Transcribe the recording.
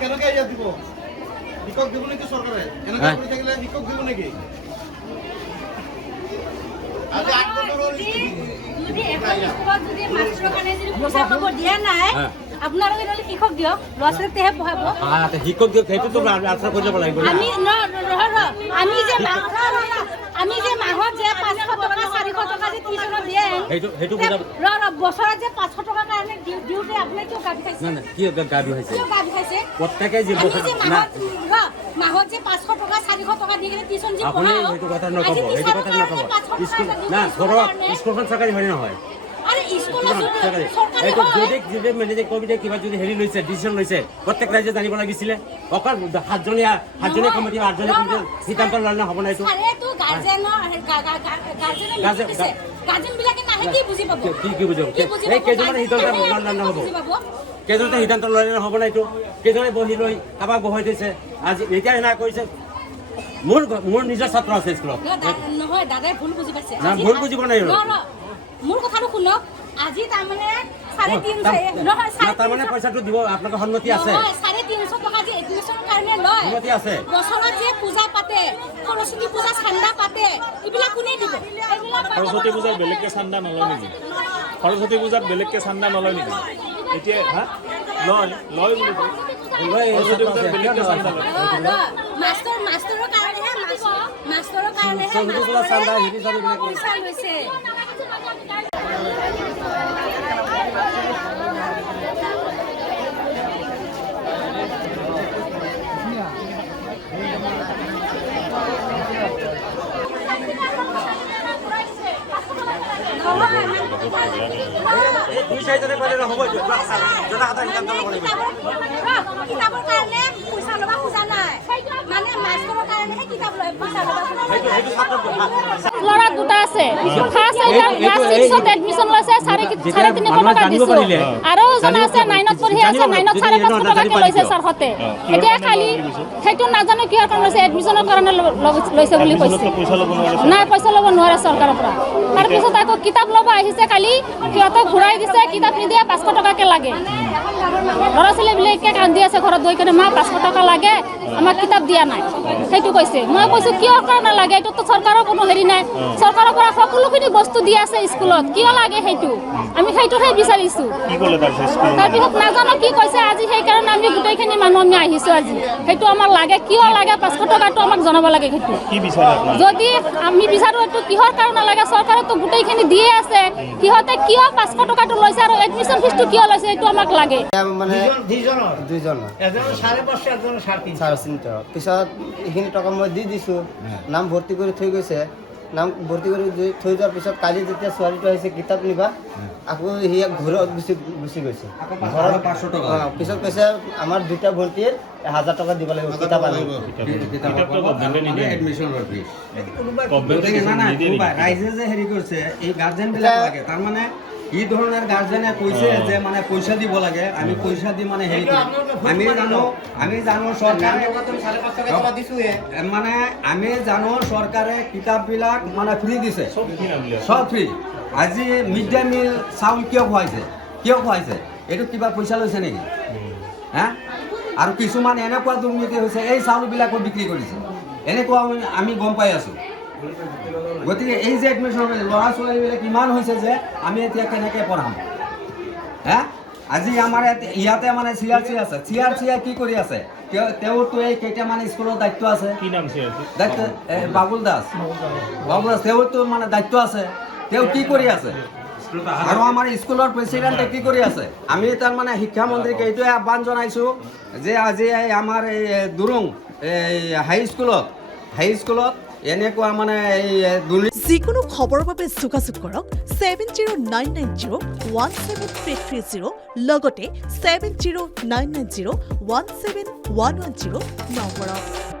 কেনেকৈ ইয়াত দিব শিক্ষক দিব নেকি চৰকাৰে এনেকৈ কৰি থাকিলে শিক্ষক দিব নেকি আজি 8 বছৰ হ'ল যদি এখন স্কুলত যদি মাষ্টৰৰ কাৰণে যদি পইচা পাব দিয়া নাই আপোনালোকে নহ'লে শিক্ষক দিয়ক ল'ৰা ছোৱালীক তেহে পঢ়াব শিক্ষক দিয়ক সেইটোতো আলোচনা কৰি যাব লাগিব আমি যে মাহত যে 500 টকা 400 টকা যে টিউচনত দিয়ে সেইটো বছৰত যে 500 টকা কাৰণে দিওঁতে আপুনি কিয় গাবি খাইছে না কিয় গাবি হৈছে কিয় গাবি খাইছে প্ৰত্যেকে যে মাহত যে 500 টকা 400 টকা দি কিনে টিউচন যে আপুনি পঢ়াও সেইটো কথা নক'ব স্কুল না স্কুলখন চৰকাৰী হয় নহয় আৰে স্কুলত চৰকাৰী যদি মেনেজিং কমিটিয়ে কিবা যদি হেৰি লৈছে ডিচিশ্যন লৈছে প্ৰত্যেক ৰাজ্যে জানিব লাগিছিলে অকল সাতজনীয়া কমিটি 8জনীয়া কমিটি সিদ্ধান্ত ল'লে হ'ব নাই এইটো গাৰ্জেন বিলাকে নাহে কি বুজি পাব কি বুজিব এই কেইজনে সিদ্ধান্ত ল'লে নহ'ব কেইজনে সিদ্ধান্ত ল'লে নহ'ব নাই এইটো কেইজনে বহি লৈ কাৰোবাক বহাই থৈছে আজি এতিয়া এনে কৰিছে মোৰ নিজৰ ছাত্ৰ আছে স্কুলত নহয় দাদাই ভুল বুজি পাইছে না ভুল বুজিব নাই মোৰ কথাটো শুনক আজি তাৰমানে 350 তাৰমানে পইচাটো দিব আপোনালোকৰ সন্মতি আছে 350 টকা যে এডমিশ্যনৰ কাৰণে লয় সন্মতি আছে বছৰত যে পূজা পাতে সৰস্বতী পূজা চান্দা পাতে এইবিলাক কোনে দিব সৰস্বতী পূজাত বেলেগকে চান্দা নলয় নেকি সৰস্বতী পূজাত বেলেগকে চান্দা নলয় নেকি এতিয়া লয় বুলি সৰস্বতী পূজাত বেলেগকে চান্দা লয় মাষ্টৰৰ কাৰণে চান্দা হেৰি পইচা লৈছে কিতাপৰ কাৰণে পইচা ল'ব খোজা নাই মানে মাষ্টৰৰ কাৰণেহে কিতাপ লয় পইচা ল'ৰা দুটা আছে ফাৰ্ষ্ট ক্লাছ 6ত এডমিশ্যন লৈছে 350 টকা দিছো আৰু জন আছে 9ত পঢ়ি আছে 9ত 550 টকা লৈছে ছাৰহতে এতিয়া খালি সেইটো নাজানো কিহৰ কাৰণে লৈছে এডমিশ্যনৰ কাৰণে লৈছে বুলি কৈছে নাই পইচা ল'ব নোৱাৰে চৰকাৰৰ পৰা তাৰপিছত আকৌ কিতাপ ল'ব আহিছে কালি সিহঁতক ঘূৰাই দিছে কিতাপ নিদিয়ে 500 টকাকে লাগে ল'ৰা ছোৱালীবিলাকে কান্দি আছে ঘৰত গৈ কিনে মা 500 টকা লাগে আমাক কিতাপ দিয়া নাই সেইটো কৈছে মই কৈছো কিয় কাৰণে লাগে এইটোতো চৰকাৰৰ কোনো হেৰি নাই চৰকাৰৰ পৰা সকলোখিনি বস্তু দি আছে স্কুলত কিয় লাগে সেইটো আমি সেইটোহে বিচাৰিছো তাৰপিছত নাজানো কি কৈছে আজি সেইকাৰণে আমি গোটেইখিনি মানুহ আমি আহিছো আজি সেইটো আমাৰ লাগে কিয় লাগে 500 টকাটো আমাক জনাব লাগে সেইটো যদি আমি বিচাৰো এইটো কিহৰ কাৰণে লাগে চৰকাৰেতো গোটেইখিনি দিয়ে আছে সিহঁতে কিয় 500 টকাটো লৈছে আৰু এডমিশ্যন ফিজটো কিয় লৈছে এইটো আমাক লাগে মানে দুইজন এজন 550 এজন 350 পিছত এইখিনি টকা মই দি দিছোঁ নাম ভৰ্তি কৰি থৈ গৈছে নাম ভৰ্তি কৰি থৈ যোৱাৰ পিছত কালি যেতিয়া ছোৱালীটো আহিছে কিতাপ নিবা আকৌ সি ঘৰত গুচি গৈছে ঘৰত 500 টকা পিছত কৈছে আমাৰ দুটা ভণ্টিৰ 1000 টকা দিব লাগিব কিতাপ আনিব ৰাইজে যে হেৰি কৰিছে এই গাৰ্জেনবিলাক লাগে তাৰমানে এই ধৰণৰ গাৰ্জেনে কৈছে যে মানে পইচা দিব লাগে আমি পইচা দি মানে হেৰি আমি জানো চৰকাৰে মানে আমি জানো চৰকাৰে কিতাপবিলাক মানে ফ্ৰী দিছে চব ফ্ৰী আজি মিড ডে মিল চাউল কিয় খুৱাইছে এইটো কিবা পইচা লৈছে নেকি হা আৰু কিছুমান এনেকুৱা দুৰ্নীতি হৈছে এই চাউলবিলাকো বিক্ৰী কৰিছে এনেকুৱা আমি গম পাই আছোঁ গতিকে এই যে এডমিশ্যন ল'ৰা ছোৱালীবিলাক ইমান হৈছে যে আমি এতিয়া কেনেকৈ পঢ়াম হা আজি আমাৰ ইয়াতে মানে CRC আছে CRC কি কৰি আছে তেওঁৰতো এই কেইটামান স্কুলৰ দায়িত্ব আছে কি নাম দায়িত্ব বাবুল দাস তেওঁৰতো মানে দায়িত্ব আছে তেওঁ কি কৰি আছে আৰু আমাৰ স্কুলৰ প্ৰেচিডেণ্টে কি কৰি আছে আমি তাৰমানে শিক্ষামন্ত্ৰীক এইটোৱে আহ্বান জনাইছোঁ যে আজি আমাৰ এই দুৰুং এই হাই স্কুলত এনেকুৱা মানে এই যিকোনো খবৰৰ বাবে যোগাযোগ কৰক 7099017330 লগতে 7099017110 নম্বৰত।